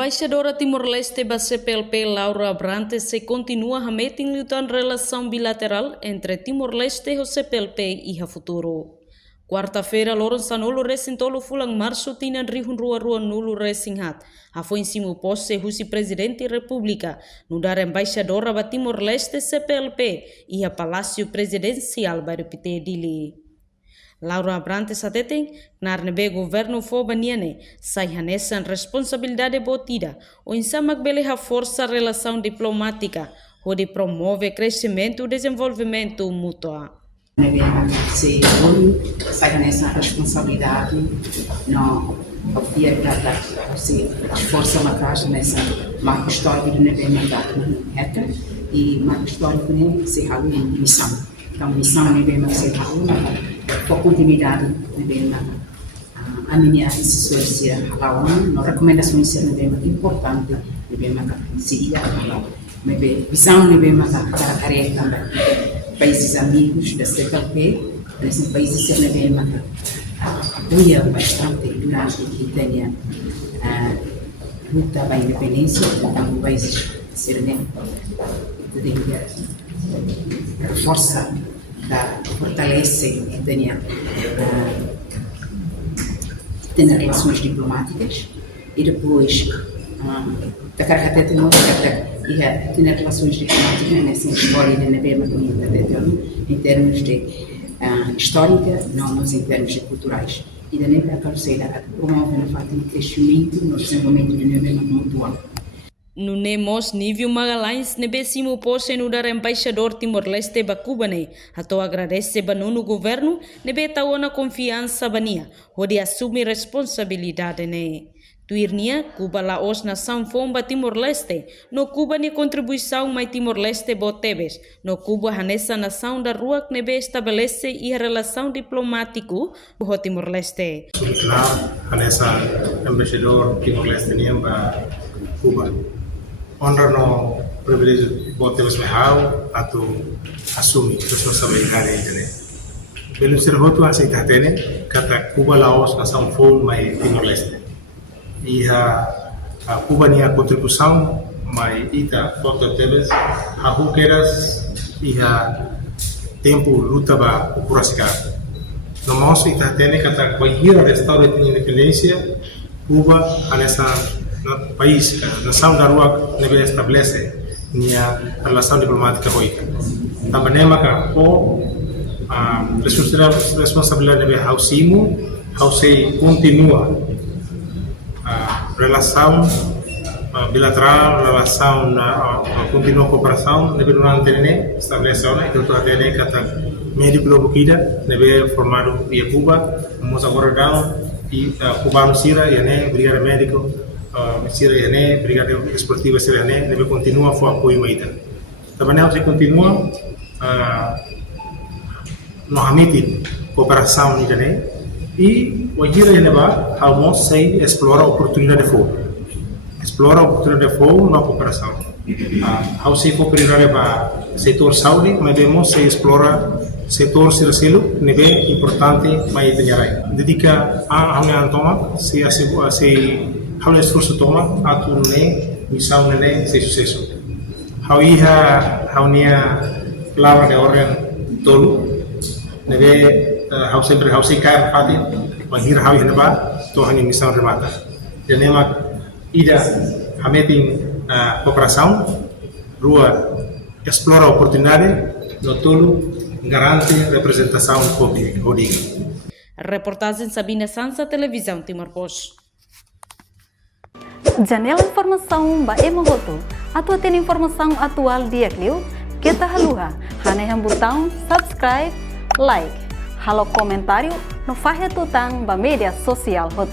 Embaixadora Timor-Leste da CPLP Laura Abrantes se continua a lutar relação bilateral entre Timor-Leste e o CPLP e o futuro. Quarta-feira, Loron Sanolo resintolo fulang março tinan rihun rua nulu resinhat. A foi em cima posse o presidente da República, no dar embaixadora da Timor-Leste CPLP e a Palácio Presidencial para repetir dili. Laura Abrantes ateteng narnebe governo fo baniane sai hanesan responsabilidade botida o insamak bele a força relação diplomática onde promove crescimento e desenvolvimento mútuo. Se sai nessa responsabilidade, não havia se esforça mais nessa marca histórica de neve mandato reta e marca histórica nem se há em missão. Então missão neve mais se há com continuidade neve a minha assessoria lá uma recomendações neve importante neve mais se ia lá neve visão neve mais careta países amigos da CPLP, nesses países se apoia bastante durante que tenha luta da independência, então países serem a força da fortalece que tenha relações diplomáticas e depois da característica tecnológica e ter relações diplomáticas nessa história de Nebema em termos de histórica, não nos em termos de culturais. E da Nebema a promove na parte de crescimento no desenvolvimento de Nebema mutual. No Nemos nível Magalhães nebesimo pose no dar embaixador Timor-Leste ba Cubane, ato agradece ba no governo nebe tawana confiança bania, onde assume responsabilidade ne. Tuirnia, Cuba Laos nação fomba Timor-Leste, no Cuba ni contribuição mai Timor-Leste botebes, no Cuba hanessa nação da rua que nebe estabelece e a relação diplomático com Timor-Leste. Subtila hanessa embaixador Timor-Leste ni ba Cuba. Honra no privilégio botebes mehau atau assume responsabilidade dele. Pelo ser voto aceita tene kata Cuba Laos nação fomba mai Timor-Leste. E a Cuba ni a contribuição mai ita foto teles a hukeras e a tempo luta ba upurasicar. No nosso ita tene kata qualquer restaurante de independência Cuba nessa país nação da rua nebe estabelece nia relação diplomática hoika. Também maka o responsabilidade nebe hausimo hausei continua relação bilateral, relação contínua cooperação, nebe durante ne estabelece ona então tu atene kata meio globo kida nebe formado via Cuba, vamos agora dar e cubano sira e ne brigada médico sira e ne brigada esportiva sira ne nebe continua for apoio maita. Também se continua no hamiti cooperação ni ne e hoje ele vai almoçar sem explorar a oportunidade de fogo. Explora a oportunidade de fogo na cooperação. Ao se cooperar para o setor saúde, mas vemos se explora o setor circelo, nível importante mais tenharai. Dedica a minha toma, se a esforço toma, a tu ne missão ne se sucesso. Ao nia palavra de ordem tolo, nebe how se kar fati mahir how hinaba to hani missão remata janema ida hametin cooperação rua explora oportunidade no tolo garante representação pública holding. Reportagem Sabina Sansa, Televisão Timor-Post. Janela informação ba emohoto atau tem informação atual dia kliu kita haluha haneham botão subscribe like halo comentário no Fahia Tutang ba media sosial hot.